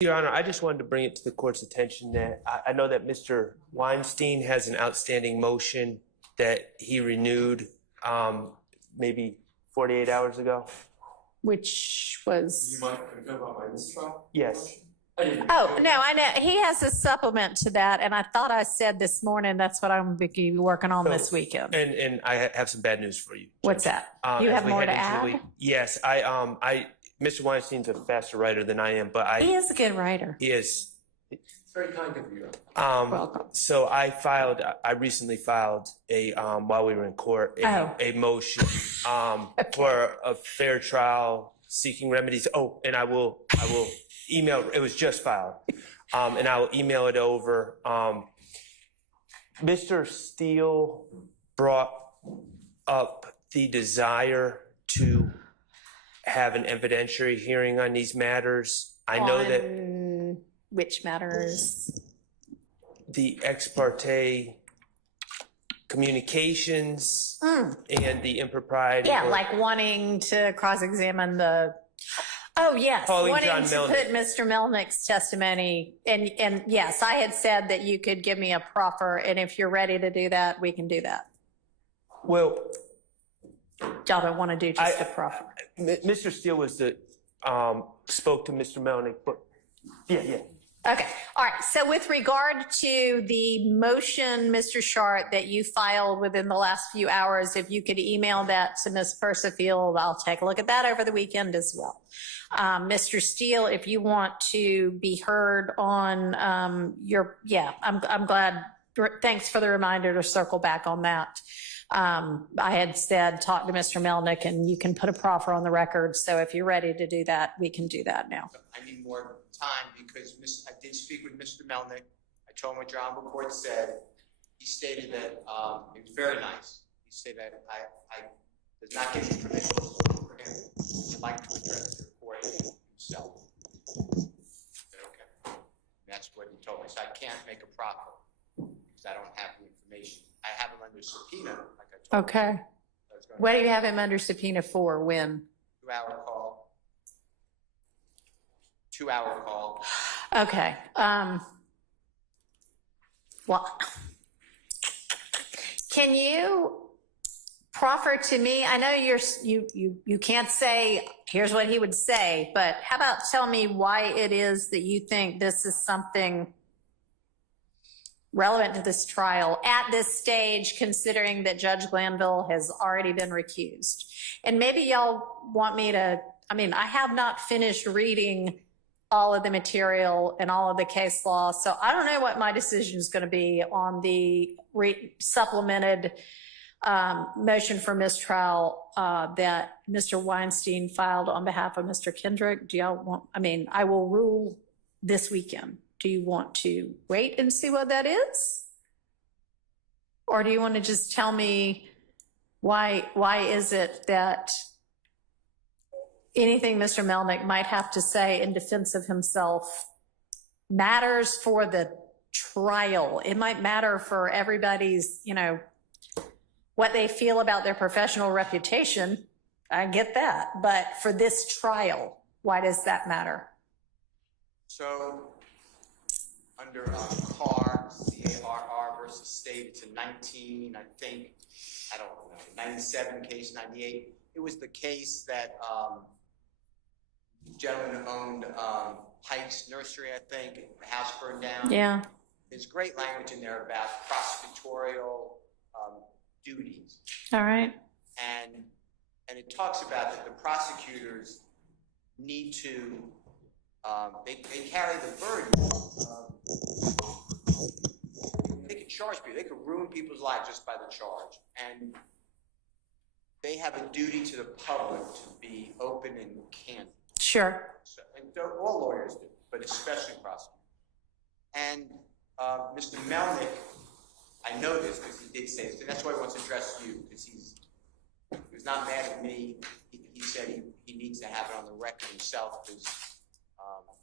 Your Honor, I just wanted to bring it to the court's attention that I know that Mr. Weinstein has an outstanding motion that he renewed maybe 48 hours ago. Which was... You might confirm about my mistrial? Yes. Oh, no, I know. He has a supplement to that, and I thought I said this morning that's what I'm be working on this weekend. And I have some bad news for you. What's that? You have more to add? Yes, Mr. Weinstein's a faster writer than I am, but He is a good writer. He is. It's very kind of you. Welcome. So I recently filed while we were in court, a motion for a fair trial seeking remedies. Oh, and I will email, it was just filed, and I will email it over. Mr. Steele brought up the desire to have an evidentiary hearing on these matters. I know that... Which matters? The ex parte communications and the impropriety. Yeah, like wanting to cross-examine the... Oh, yes, wanting to put Mr. Melnick's testimony. And yes, I had said that you could give me a proffer, and if you're ready to do that, we can do that. Well... Y'all don't want to do just a proffer. Mr. Steele was spoke to Mr. Melnick, but yeah. Okay, all right. So with regard to the motion, Mr. Shart, that you filed within the last few hours, if you could email that to Ms. Persifield, I'll take a look at that over the weekend as well. Mr. Steele, if you want to be heard on I'm glad. Thanks for the reminder to circle back on that. I had said, talk to Mr. Melnick and you can put a proffer on the record. So if you're ready to do that, we can do that now. I need more time because I did speak with Mr. Melnick. I told him what your Honorable Court said. He stated that it was very nice. He said that I does not give you permission for him. He'd like to address the court himself. I said, okay. That's what he told me. So I can't make a proffer because I don't have the information. I have him under subpoena, like I told Okay. him. What do you have him under subpoena for? When? 2-hour call. 2-hour call. Okay. Well, can you proffer to me? I know you can't say here's what he would say, but how about tell me why it is that you think this is something relevant to this trial at this stage, considering that Judge Glanville has already been recused. And maybe y'all want me to, I have not finished reading all of the material and all of the case law, so I don't know what my decision is going to be on the supplemented motion for mistrial that Mr. Weinstein filed on behalf of Mr. Kendrick. Do y'all want, I will rule this weekend. Do you want to wait and see what that is? Or do you want to just tell me why is it that anything Mr. Melnick might have to say in defense of himself matters for the trial? It might matter for everybody's, what they feel about their professional reputation. I get that. But for this trial, why does that matter? So, under CAR, C-A-R-R versus State, it's a 97 case, 98. It was the case that the gentleman who owned Heights Nursery, I think, the house burned down. Yeah. There's great language in there about prosecutorial duties. All right. And it talks about that the prosecutors need to they carry the burden. They can charge people. They can ruin people's lives just by the charge. And they have a duty to the public to be open and candid. Sure. So, and all lawyers do, but especially prosecutors. And Mr. Melnick, I know this because he did say this, and that's why he wants to address you, because he was not mad at me. He said he needs to have it on the record himself because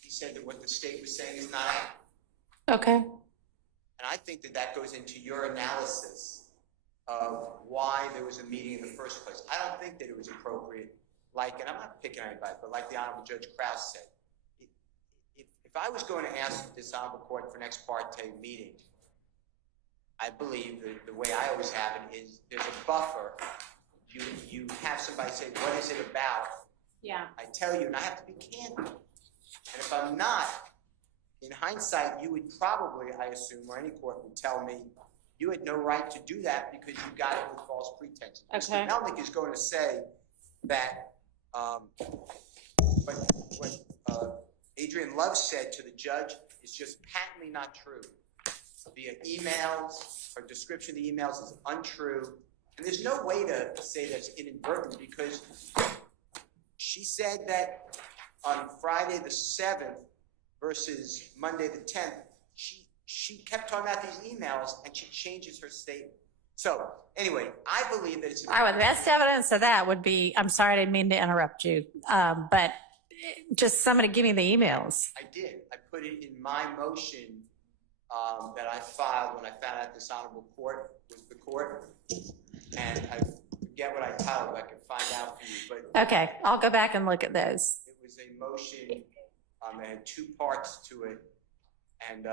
he said that what the state was saying is not accurate. Okay. And I think that goes into your analysis of why there was a meeting in the first place. I don't think that it was appropriate, and I'm not picking on anybody, but like the Honorable Judge Krause said, if if I was going to ask this honorable court for an ex parte meeting, I believe that the way I always have it is there's a buffer. You have somebody say, what is it about? Yeah. I tell you, and I have to be candid. And if I'm not, in hindsight, you would probably, I assume, or any court would tell me, you had no right to do that because you got it with false pretenses. Okay. Mr. Melnick is going to say that what Adrian Love said to the judge is just patently not true. Via emails, her description of the emails is untrue. And there's no way to say that's inadvertent because she said that on Friday the 7th versus Monday the 10th, she kept talking about these emails and she changes her statement. So anyway, I believe that it's... All right, well, the best evidence of that would be, I'm sorry, I didn't mean to interrupt you, but just somebody give me the emails. I did. I put it in my motion that I filed when I found out this honorable court was the court. And I forget what I titled, but I can find out for you. But Okay, I'll go back and look at those. it was a motion, it had two parts to it. And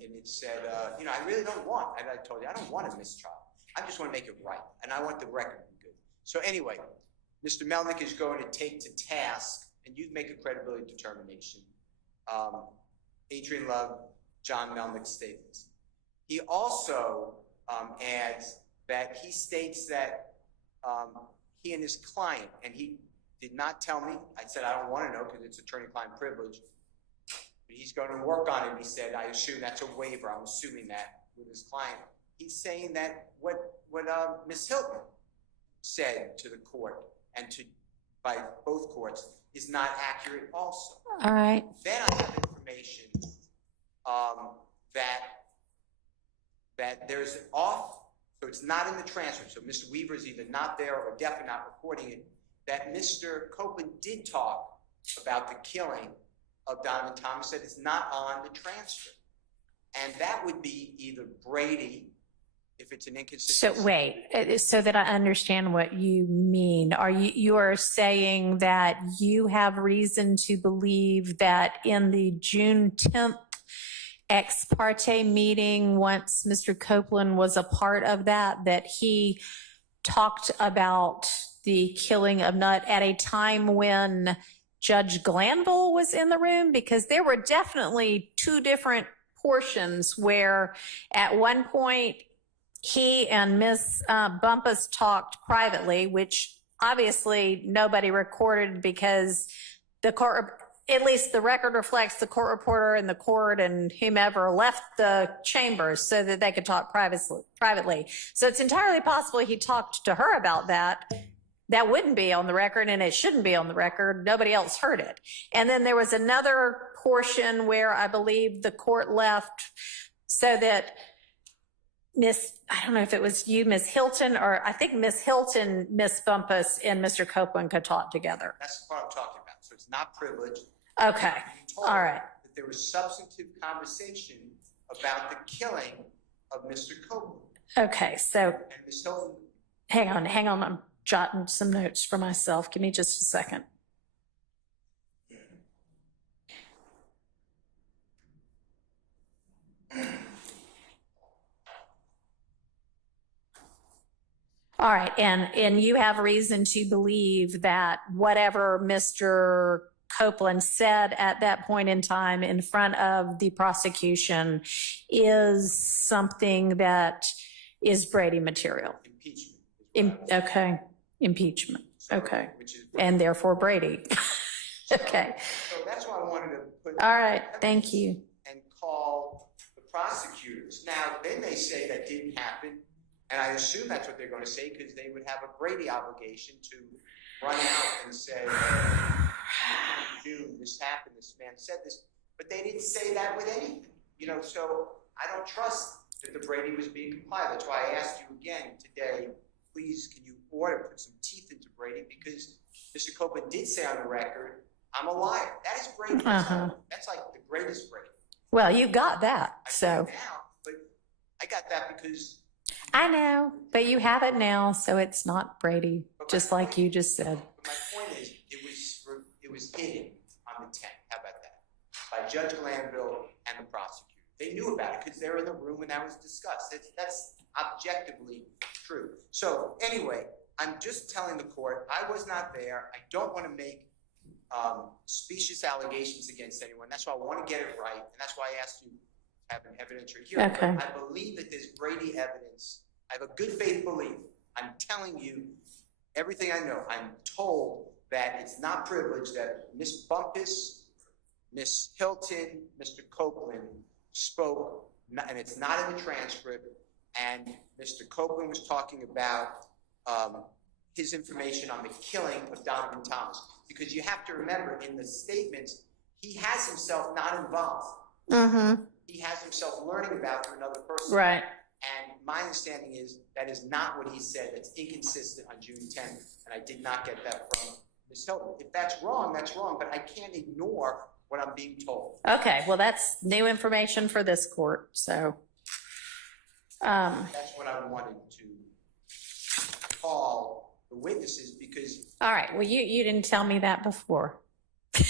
it said, I really don't want, and I told you, I don't want a mistrial. I just want to make it right. And I want the record to be good. So anyway, Mr. Melnick is going to take to task, and you make a credibility determination. Adrian Love, John Melnick's statements. He also adds that he states that he and his client, and he did not tell me, I said I don't want to know because it's attorney-client privilege, but he's going to work on it. He said, I assume that's a waiver. I'm assuming that with his client. He's saying that what Ms. Hilton said to the court and by both courts is not accurate also. All right. Then I have information that there's off, so it's not in the transcript. So Mr. Weaver is either not there or definitely not recording it, that Mr. Copeland did talk about the killing of Donovan Thomas, that it's not on the transcript. And that would be either Brady, if it's an inconsistency. So wait, so that I understand what you mean, you are saying that you have reason to believe that in the June 10th ex parte meeting, once Mr. Copeland was a part of that he talked about the killing of Nutt at a time when Judge Glanville was in the room? Because there were definitely two different portions where at one point he and Ms. Bumpus talked privately, which obviously nobody recorded because the court, at least the record reflects the court reporter and the court and whomever left the chambers so that they could talk privately. So it's entirely possible he talked to her about that. That wouldn't be on the record, and it shouldn't be on the record. Nobody else heard it. And then there was another portion where I believe the court left so that I don't know if it was you, Ms. Hilton, or I think Ms. Hilton, Ms. Bumpus, and Mr. Copeland could talk together. That's the part I'm talking about. So it's not privileged. Okay. All right. That there was substantive conversation about the killing of Mr. Copeland. Okay. So And Ms. Hilton. hang on. I'm jotting some notes for myself. Give me just a second. All right, and you have reason to believe that whatever Mr. Copeland said at that point in time in front of the prosecution is something that is Brady material. Impeachment. Okay, impeachment. So, Okay, which is and therefore Brady. Okay. So that's why I wanted to put. All right, thank you. And call the prosecutors. Now, they may say that didn't happen. And I assume that's what they're going to say because they would have a Brady obligation to run out and say, June, this happened, this man said this. But they didn't say that with anything. So I don't trust that the Brady was being complied. That's why I asked you again today, please, can you put some teeth into Brady? Because Mr. Copeland did say on the record, I'm a liar. That is Brady. That's like the greatest Brady. Well, you got that, so. But I got that because... I know, but you have it now, so it's not Brady, just like you just said. But my point is, it was hidden on the 10th. How about that? by Judge Glanville and the prosecutor. They knew about it because they were in the room when that was discussed. That's objectively true. So anyway, I'm just telling the court, I was not there. I don't want to make specious allegations against anyone. That's why I want to get it right, and that's why I asked you to have an evidentiary hearing. Okay. I believe that there's Brady evidence. I have a good faith belief. I'm telling you everything I know. I'm told that it's not privileged, that Miss Bumpus, Miss Hilton, Mr. Copeland spoke, and it's not in the transcript, and Mr. Copeland was talking about his information on the killing of Donovan Thomas. Because you have to remember, in the statements, he has himself not involved. Mm-hmm. He has himself learning about through another person. Right. And my understanding is that is not what he said. That's inconsistent on June 10th, and I did not get that from Ms. Hilton. If that's wrong, but I can't ignore what I'm being told. Okay, well, that's new information for this court, so. That's what I wanted to call the witnesses, because, All right, well, you didn't tell me that before. okay,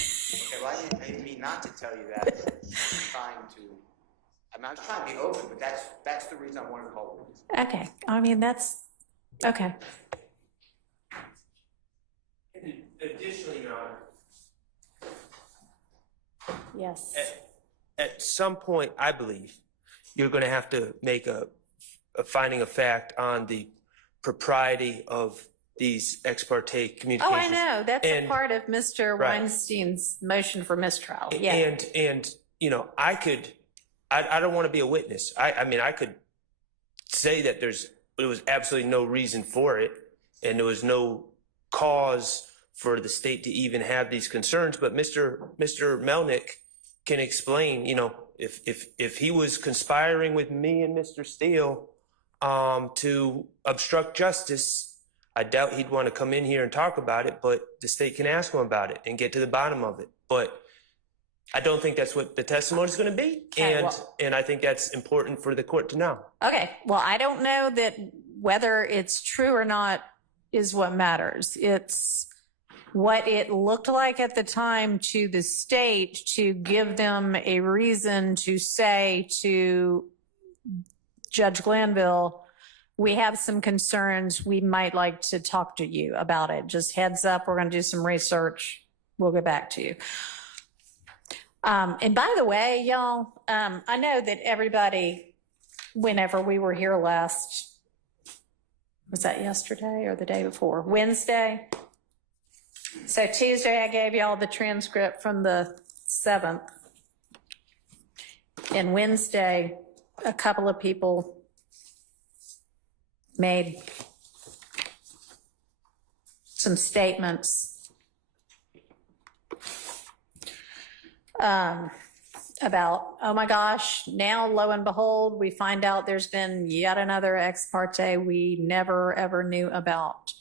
well, I didn't mean not to tell you that. But I was trying to be open, but that's the reason I wanted to call witnesses. Okay, I mean, that's, okay. Additionally, Your Honor, Yes. at some point, I believe, you're going to have to make a finding of fact on the propriety of these ex parte communications. Oh, I know, that's a And- part of Mr. Right. Weinstein's motion for mistrial, yeah. And you know, I don't want to be a witness. I mean, I could say that there was absolutely no reason for it, and there was no cause for the state to even have these concerns. But Mr. Melnick can explain, you know, if he was conspiring with me and Mr. Steele to obstruct justice, I doubt he'd want to come in here and talk about it, but the state can ask him about it and get to the bottom of it. But I don't think that's what the testimony is going to be. Okay, And I think that's important for the court to know. Okay, well, I don't know that whether it's true or not is what matters. It's what it looked like at the time to the state to give them a reason to say to Judge Glanville, we have some concerns. We might like to talk to you about it. Just heads up, we're going to do some research. We'll get back to you. And by the way, y'all, I know that everybody, whenever we were here last, was that yesterday or the day before? Wednesday. So Tuesday, I gave y'all the transcript from the 7th. And Wednesday, a couple of people made some statements about, oh my gosh, now lo and behold, we find out there's been yet another ex parte we never ever knew about.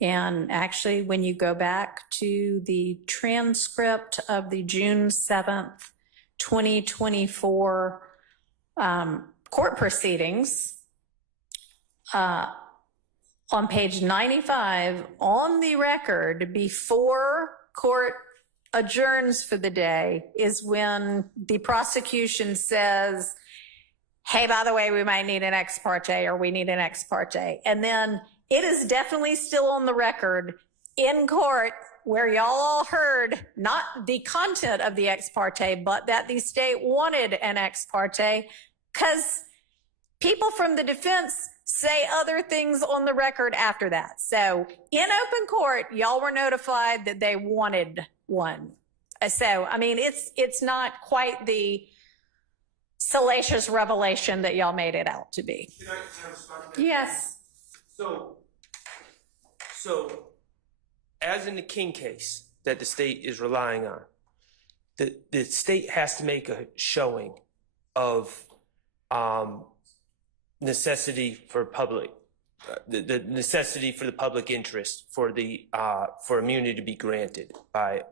And actually, when you go back to the transcript of the June 7th, 2024 court proceedings, on page 95, on the record, before court adjourns for the day, is when the prosecution says, hey, by the way, we might need an ex parte, or we need an ex parte. And then it is definitely still on the record in court where y'all all heard not the content of the ex parte, but that the state wanted an ex parte, because people from the defense say other things on the record after that. So in open court, y'all were notified that they wanted one. So, I mean, it's not quite the salacious revelation that y'all made it out to be. Can I respond to that? Yes. So, as in the King case that the state is relying on, the state has to make a showing of necessity for public, the necessity for the public interest for for immunity to be granted by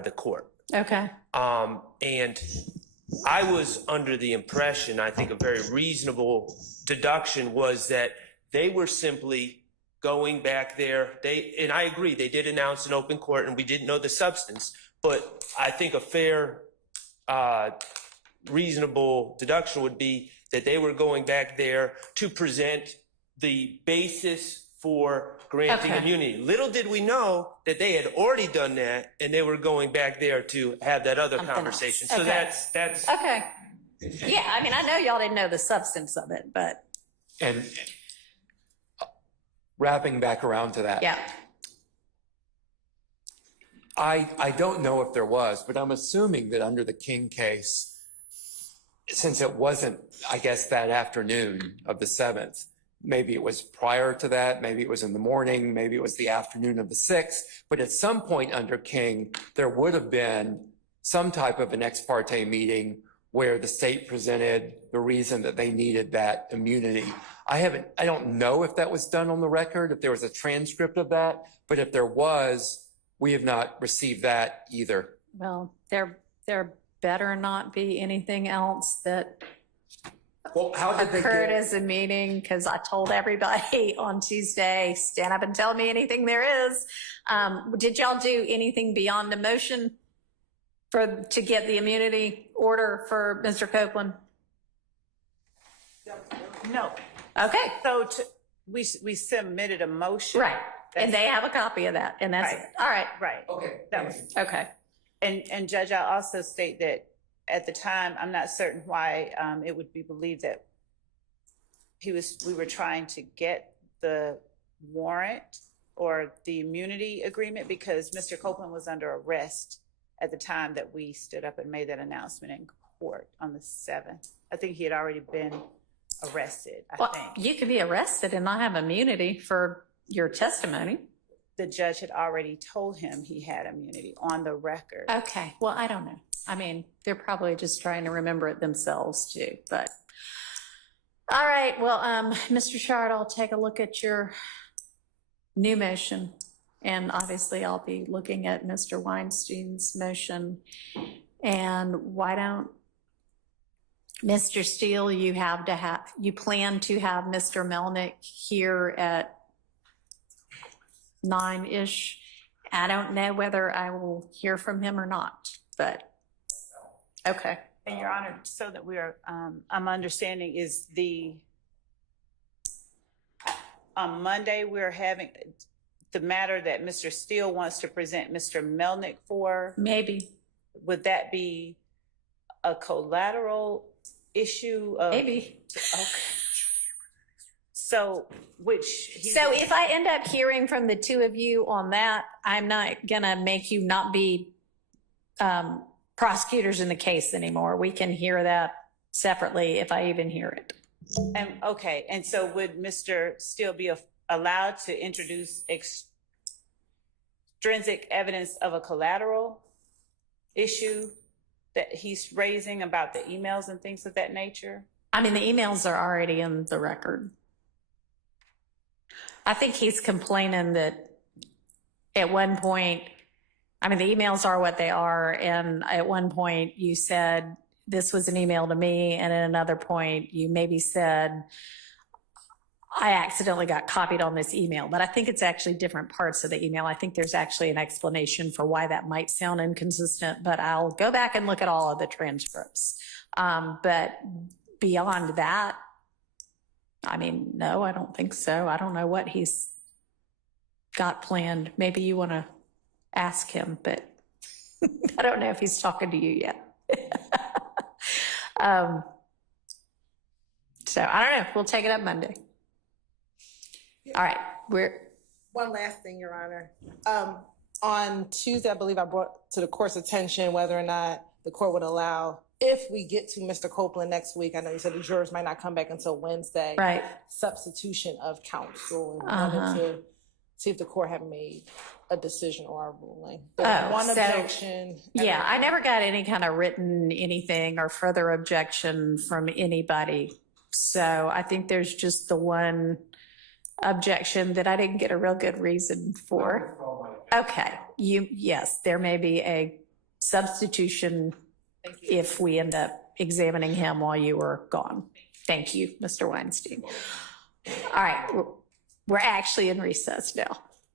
the court. Okay. And I was under the impression, I think a very reasonable deduction was that they were simply going back there. And I agree, they did announce an open court and we didn't know the substance, but I think a fair reasonable deduction would be that they were going back there to present the basis for granting Okay. immunity. Little did we know that they had already done that, and they were going back there to have that other Something conversation. else. So Okay. that's Okay. Yeah, I mean, I know y'all didn't know the substance of it, but And wrapping back around to that. yeah. I don't know if there was, but I'm assuming that under the King case, since it wasn't, I guess, that afternoon of the 7th, maybe it was prior to that, maybe it was in the morning, maybe it was the afternoon of the 6th, but at some point under King, there would have been some type of an ex parte meeting where the state presented the reason that they needed that immunity. I don't know if that was done on the record, if there was a transcript of that, but if there was, we have not received that either. Well, there better not be anything else that Well, how did they occurred get, as a meeting, because I told everybody on Tuesday, stand up and tell me anything there is. Did y'all do anything beyond the motion to get the immunity order for Mr. Copeland? No. Okay, So we submitted a motion. right. And they have a copy of that, and that's, Right. all right, Right. okay, That was, okay. and Judge, I'll also state that at the time, I'm not certain why it would be believed that we were trying to get the warrant or the immunity agreement, because Mr. Copeland was under arrest at the time that we stood up and made that announcement in court on the 7th. I think he had already been arrested, I Well, think. you could be arrested and not have immunity for your testimony. The judge had already told him he had immunity on the record. Okay, well, I don't know. I mean, they're probably just trying to remember it themselves too, but. All right, well, Mr. Shard, I'll take a look at your new motion. And obviously I'll be looking at Mr. Weinstein's motion. And why don't, Mr. Steele, you plan to have Mr. Melnick here at 9-ish. I don't know whether I will hear from him or not, but, okay. And Your Honor, so that we are, I'm understanding is on Monday, we're having the matter that Mr. Steele wants to present Mr. Melnick for. Maybe, Would that be a collateral issue of? maybe. Okay. So, So if I end up hearing from the two of you on that, I'm not gonna make you not be prosecutors in the case anymore. We can hear that separately if I even hear it. Okay, and so would Mr. Steele be allowed to introduce extrinsic evidence of a collateral issue that he's raising about the emails and things of that nature? I mean, the emails are already in the record. I think he's complaining that at one point, I mean, the emails are what they are, and at one point you said, this was an email to me, and at another point you maybe said, I accidentally got copied on this email, but I think it's actually different parts of the email. I think there's actually an explanation for why that might sound inconsistent, but I'll go back and look at all of the transcripts. But beyond that, I mean, no, I don't think so. I don't know what he's got planned. Maybe you want to ask him, but I don't know if he's talking to you yet. So I don't know. We'll take it up Monday. All right, One last thing, Your Honor. On Tuesday, I believe I brought to the court's attention whether or not the court would allow, if we get to Mr. Copeland next week, I know you said the jurors might not come back until Wednesday. right. Substitution of counsel, and wanted to see if the court had made a decision or a ruling. There's one so- objection. Yeah, I never got any kind of written anything or further objection from anybody. So I think there's just the one objection that I didn't get a real good reason for. Okay, yes, there may be a substitution if we end up examining him while you were gone. Thank you, Mr. Weinstein. All right, we're actually in recess now.